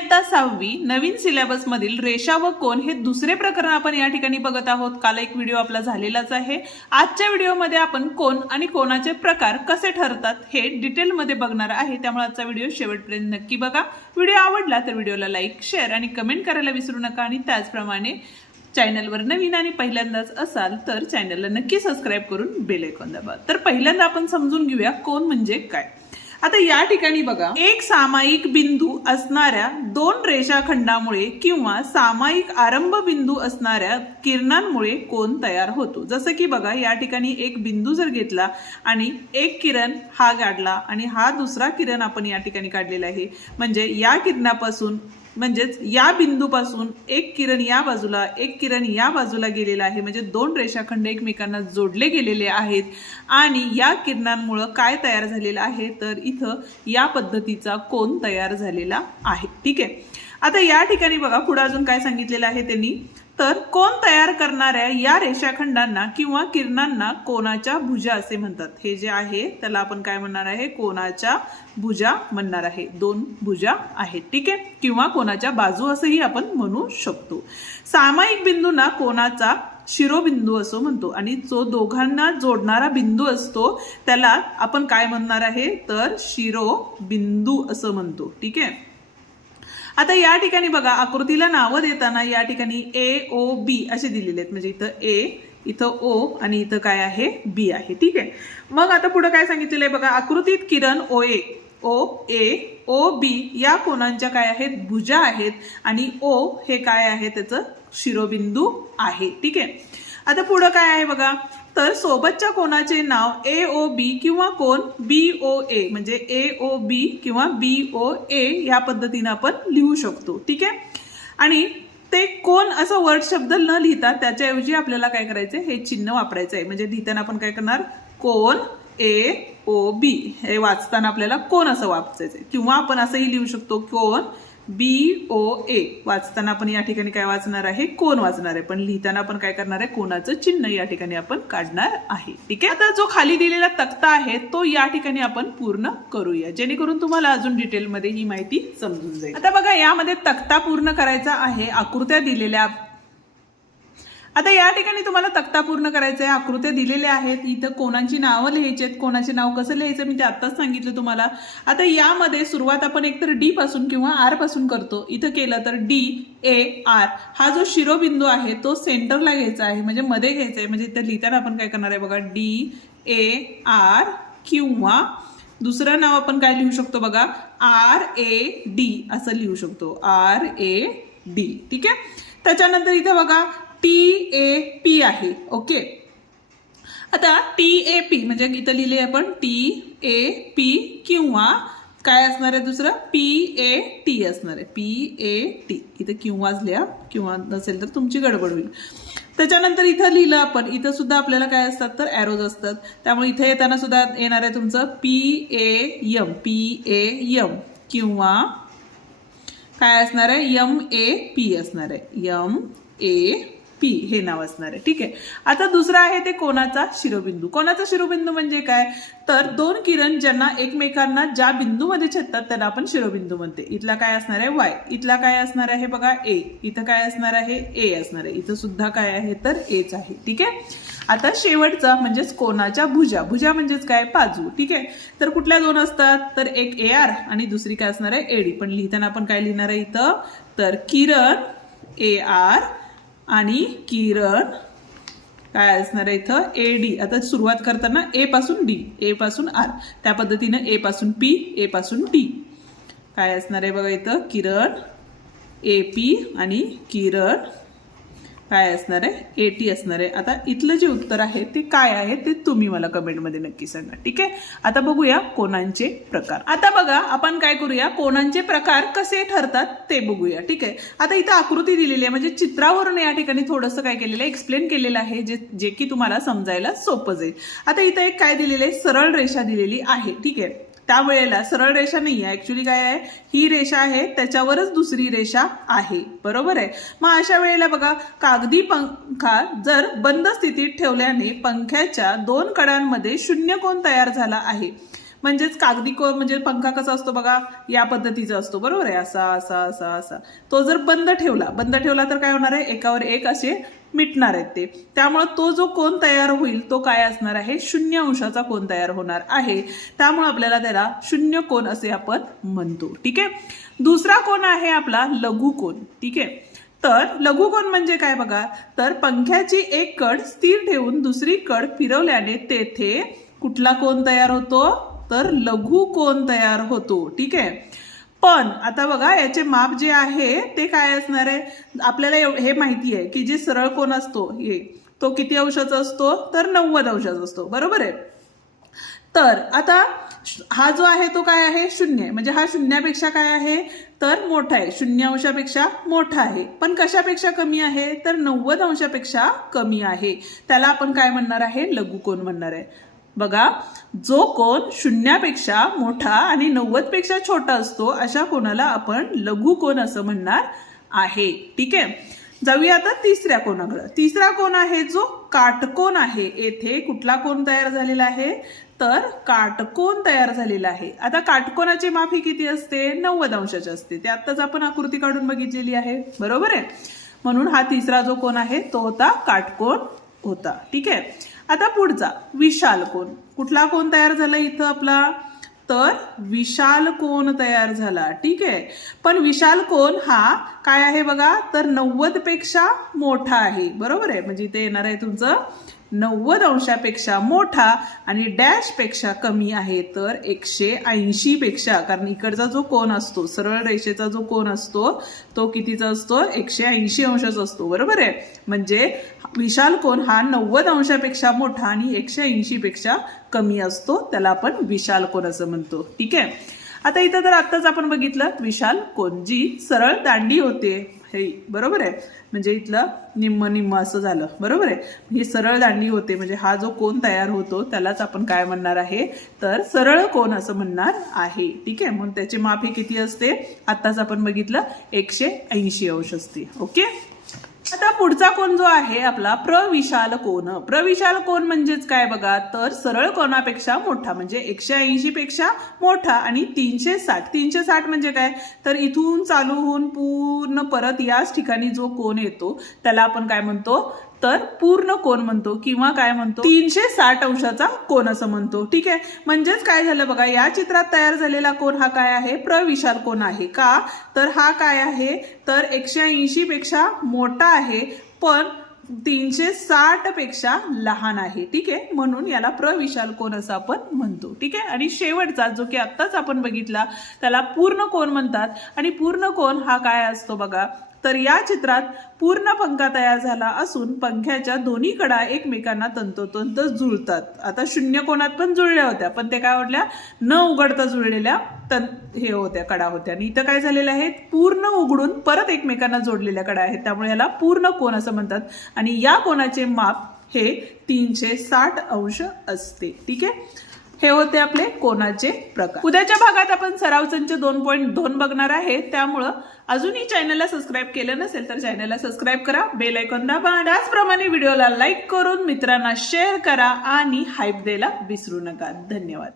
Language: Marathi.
इयत्ता 6वी नवीन सिलेबस मधील रेषा व कोन हे दुसरे प्रकरण आपण या ठिकाणी बघत आहोत। काल एक व्हिडिओ आपला झालेलाच आहे। आजच्या व्हिडिओमध्ये आपण कोन आणि कोनाचे प्रकार कसे ठरतात हे डिटेल मध्ये बघणार आहे, त्यामुळे आजचा व्हिडिओ शेवटपर्यंत नक्की बघा। व्हिडिओ आवडला तर व्हिडिओला लाईक, शेअर आणि कमेंट करायला विसरू नका आणि त्याचप्रमाणे चॅनलवर नवीन आणि पहिल्यांदाच असाल तर चॅनलला नक्की सबस्क्राइब करून बेल आयकॉन दाबा। तर पहिल्यांदा आपण समजून घेऊया कोन म्हणजे काय। आता या ठिकाणी बघा, एक सामायिक बिंदू असणाऱ्या दोन रेषाखंडामुळे किंवा सामायिक आरंभ बिंदू असणाऱ्या किरणांमुळे कोन तयार होतो। जसं की बघा, या ठिकाणी एक बिंदू जर घेतला आणि एक किरण हा काढला आणि हा दुसरा किरण आपण या ठिकाणी काढलेला आहे, म्हणजे या किरणापासून म्हणजेच या बिंदूपासून एक किरण या बाजूला एक किरण या बाजूला गेलेला आहे, म्हणजे दोन रेषाखंड एकमेकांना जोडले गेलेले आहेत आणि या किरणांमुळे काय तयार झालेलं आहे तर इथं या पद्धतीचा कोन तयार झालेला आहे। ठीक आहे, आता या ठिकाणी बघा पुढे अजून काय सांगितलेलं आहे त्यांनी, तर कोन तयार करणाऱ्या या रेषाखंडांना किंवा किरणांना कोनाच्या भुजा असे म्हणतात। हे जे आहे त्याला आपण काय म्हणणार आहे, कोनाच्या भुजा म्हणणार आहे। दोन भुजा आहेत, ठीक आहे, किंवा कोनाच्या बाजू असंही आपण म्हणू शकतो। सामायिक बिंदूंना कोनाचा शिरोबिंदू असं म्हणतो आणि जो दोघांना जोडणारा बिंदू असतो त्याला आपण काय म्हणणार आहे तर शिरोबिंदू असं म्हणतो। ठीक आहे, आता या ठिकाणी बघा आकृतीला नावं देताना या ठिकाणी ए ओ बी असे दिलेले आहेत, म्हणजे इथं ए, इथं ओ आणि इथं काय आहे बी आहे। ठीक आहे, मग आता पुढे काय सांगितलेलं आहे बघा, आकृतीत किरण ओ ए ओ बी या कोनांच्या काय आहेत भुजा आहेत आणि ओ हे काय आहे त्याचं शिरोबिंदू आहे। ठीक आहे, आता पुढे काय आहे बघा, तर सोबतच्या कोनाचे नाव ए ओ बी किंवा कोन बी ओ ए, म्हणजे ए ओ बी किंवा बी ओ ए या पद्धतीने आपण लिहू शकतो। ठीक आहे, आणि ते कोन असं वर्ड शब्द न लिहिता त्याच्याऐवजी आपल्याला काय करायचंय हे चिन्ह वापरायचं आहे, म्हणजे लिहिताना आपण काय करणार कोन ए ओ बी, हे वाचताना आपल्याला कोन असं वाचायचंय, किंवा आपण असंही लिहू शकतो कोन बी ओ ए, वाचताना आपण या ठिकाणी काय वाचणार आहे कोन वाचणार आहे, पण लिहिताना आपण काय करणार आहे कोनाचं चिन्ह या ठिकाणी आपण काढणार आहे। ठीक आहे, आता जो खाली दिलेला तक्ता आहे तो या ठिकाणी आपण पूर्ण करूया, जेणेकरून तुम्हाला अजून डिटेल मध्ये ही माहिती समजून जाईल। आता बघा, यामध्ये तक्ता पूर्ण करायचा आहे, आकृत्या दिलेल्या। आता या ठिकाणी तुम्हाला तक्ता पूर्ण करायचा आहे, आकृत्या दिलेल्या आहेत, इथं कोणाची नावं लिहायची आहेत, कोणाचे नाव कसं लिहायचं मी ते आत्ताच सांगितलं तुम्हाला। आता यामध्ये सुरुवात आपण एकतर डी पासून किंवा आर पासून करतो, इथं केलं तर डी ए आर हा जो शिरोबिंदू आहे तो सेंटरला घ्यायचा आहे, म्हणजे मध्ये घ्यायचा आहे, म्हणजे इथं लिहिताना आपण काय करणार आहे बघा डी ए आर, किंवा दुसरं नाव आपण काय लिहू शकतो बघा आर ए डी असं लिहू शकतो, आर ए डी। ठीक आहे, त्याच्यानंतर इथं बघा टी ए पी आहे। ओके, आता टी ए पी म्हणजे इथं लिहिले आपण टी ए पी, किंवा काय असणार आहे दुसरं पी ए टी असणार आहे, पी ए टी, इथं किंवाच लिहा, किंवा नसेल तर तुमची गडबड होईल। त्याच्यानंतर इथं लिहिलं आपण, इथं सुद्धा आपल्याला काय असतात तर एरोज असतात, त्यामुळे इथे येताना सुद्धा येणार आहे तुमचं पी ए एम, किंवा काय असणार आहे एम ए पी असणार आहे, एम ए पी हे नाव असणार आहे। ठीक आहे, आता दुसरा आहे ते कोनाचा शिरोबिंदू। कोनाचा शिरोबिंदू म्हणजे काय तर दोन किरण ज्यांना एकमेकांना ज्या बिंदूमध्ये छेदतात त्याला आपण शिरोबिंदू म्हणते। इथला काय असणार आहे वाय, इथला काय असणार आहे बघा ए, इथं काय असणार आहे ए असणार आहे, इथं सुद्धा काय आहे तर एच आहे। ठीक आहे, आता शेवटचा म्हणजेच कोनाच्या भुजा, भुजा म्हणजेच काय बाजू। ठीक आहे, तर कुठल्या दोन असतात तर एक ए आर आणि दुसरी काय असणार आहे एडी, पण लिहिताना आपण काय लिहिणार आहे इथं तर किरण ए आर आणि किरण काय असणार आहे इथं ए डी। आता सुरुवात करताना ए पासून डी, ए पासून आर, त्या पद्धतीनं ए पासून पी, ए पासून डी काय असणार आहे बघा इथं किरण ए पी आणि किरण काय असणार आहे ए टी असणार आहे। आता इथलं जे उत्तर आहे ते काय आहे ते तुम्ही मला कमेंटमध्ये नक्की सांगा। ठीक आहे, आता बघूया कोनांचे प्रकार। आता बघा आपण काय करूया, कोनांचे प्रकार कसे ठरतात ते बघूया। ठीक आहे, आता इथं आकृती दिलेली आहे, म्हणजे चित्रावरून या ठिकाणी थोडंसं काय केलेलं आहे एक्सप्लेन केलेलं आहे, जे की तुम्हाला समजायला सोपं जाईल। आता इथं एक काय दिलेलं आहे सरळ रेषा दिलेली आहे। ठीक आहे, त्यावेळेला सरळ रेषा नाही आहे, ऍक्च्युली काय आहे ही रेषा आहे त्याच्यावरच दुसरी रेषा आहे, बरोबर आहे। मग अशा वेळेला बघा कागदी पंखा जर बंद स्थितीत ठेवल्याने पंख्याच्या दोन कडांमध्ये शून्य कोन तयार झाला आहे, म्हणजेच कागदी कोन म्हणजे पंखा कसा असतो बघा, या पद्धतीचा असतो, बरोबर आहे, असा असा असा असा. तो जर बंद ठेवला तर काय होणार आहे, एकावर एक असे मिटणार आहेत ते. त्यामुळे तो जो कोन तयार होईल तो काय असणार आहे, 0 अंशाचा कोन तयार होणार आहे. त्यामुळे आपल्याला त्याला शून्य कोन असे आपण म्हणतो. ठीक आहे. दुसरा कोन आहे आपला लघुकोन. ठीक आहे. तर लघुकोन म्हणजे काय बघा, तर पंख्याची एक कड स्थिर ठेवून दुसरी कड फिरवल्याने तेथे कुठला कोन तयार होतो, तर लघुकोन तयार होतो. ठीक आहे. पण आता बघा याचे माप जे आहे ते काय असणार आहे, आपल्याला हे माहिती आहे की जे सरळ कोन असतो तो किती अंशाचा असतो, तर 90 अंशाचा असतो, बरोबर आहे. तर आता हा जो आहे तो काय आहे, 0 आहे. म्हणजे हा शून्यापेक्षा काय आहे, तर मोठा आहे, 0 अंशापेक्षा मोठा आहे. पण कशापेक्षा कमी आहे, तर 90 अंशापेक्षा कमी आहे. त्याला आपण काय म्हणणार आहे, लघुकोन म्हणणार आहे. बघा, जो कोन 0पेक्षा मोठा आणि 90पेक्षा छोटा असतो अशा कोणाला आपण लघुकोन असं म्हणणार आहे. ठीक आहे. जाऊया आता तिसऱ्या कोनाकडे. तिसरा कोन आहे जो काटकोन आहे. येथे कुठला कोन तयार झालेला आहे, तर काटकोन तयार झालेला आहे. आता काटकोनाचे माप ही किती असते, 90 अंशाचे असते. ते आत्ताच आपण आकृती काढून बघितलेली आहे, बरोबर आहे. म्हणून हा तिसरा जो कोन आहे तो होता काटकोन होता. ठीक आहे. आता पुढचा विशाल कोन. कुठला कोन तयार झाला इथं आपला, तर विशाल कोन तयार झाला. ठीक आहे. पण विशाल कोन हा काय आहे बघा, तर 90पेक्षा मोठा आहे, बरोबर आहे. म्हणजे इथे येणार आहे तुमचं 90 अंशापेक्षा मोठा आणि डॅश पेक्षा कमी आहे, तर 180 पेक्षा. कारण इकडचा जो कोन असतो, सरळ रेषेचा जो कोन असतो तो कितीचा असतो, 180 अंशाचा असतो, बरोबर आहे. म्हणजे विशाल कोन हा 90 अंशापेक्षा मोठा आणि 180 पेक्षा कमी असतो. त्याला आपण विशाल कोन असं म्हणतो. ठीक आहे. आता इथं तर आत्ताच आपण बघितलं विशाल कोन, जी सरळ दांडी होते, हे बरोबर आहे. म्हणजे इथलं निम्म निम्म असं झालं, बरोबर आहे. ही सरळ दांडी होते, म्हणजे हा जो कोन तयार होतो त्यालाच आपण काय म्हणणार आहे, तर सरळ कोन असं म्हणणार आहे. ठीक आहे. म्हणून त्याचे माप हे किती असते, आत्ताच आपण बघितलं 180 अंश असते. ओके. आता पुढचा कोन जो आहे आपला प्रविशाल कोन. प्रविशाल कोन म्हणजेच काय बघा, तर सरळ कोनापेक्षा मोठा, म्हणजे 180 पेक्षा मोठा आणि 360 म्हणजे काय, तर इथून चालू होऊन पूर्ण परत याच ठिकाणी जो कोन येतो त्याला आपण काय म्हणतो, तर पूर्ण कोन म्हणतो किंवा काय म्हणतो, 360 अंशाचा कोन असं म्हणतो. ठीक आहे. म्हणजेच काय झालं बघा, या चित्रात तयार झालेला कोन हा काय आहे, प्रविशाल कोन आहे. का, तर हा काय आहे, तर 180 पेक्षा मोठा आहे पण 360 पेक्षा लहान आहे. ठीक आहे. म्हणून याला प्रविशाल कोन असं आपण म्हणतो. ठीक आहे. आणि शेवटचा जो की आत्ताच आपण बघितला त्याला पूर्ण कोन म्हणतात. आणि पूर्ण कोन हा काय असतो बघा, तर या चित्रात पूर्ण पंखा तयार झाला असून पंख्याच्या दोन्ही कडा एकमेकांना तंतोतंत जुळतात. आता 0 कोनात पण जुळल्या होत्या, पण ते काय होत्या, न उघडता जुळलेल्या हे होत्या, कडा होत्या. आणि इथं काय झालेलं आहे, पूर्ण उघडून परत एकमेकांना जोडलेल्या कडा आहेत. त्यामुळे याला पूर्ण कोन असं म्हणतात. आणि या कोनाचे माप हे 360 अंश असते. ठीक आहे. हे होते आपले कोनाचे प्रकार. उद्याच्या भागात आपण सराव संच 2.2 बघणार आहे. त्यामुळं अजूनही चॅनलला सबस्क्राईब केलं नसेल तर चॅनलला सबस्क्राईब करा, बेल आयकॉन दाबा. त्याचप्रमाणे व्हिडिओला लाईक करून मित्रांना शेअर करा आणि हाईप द्यायला विसरू नका. धन्यवाद.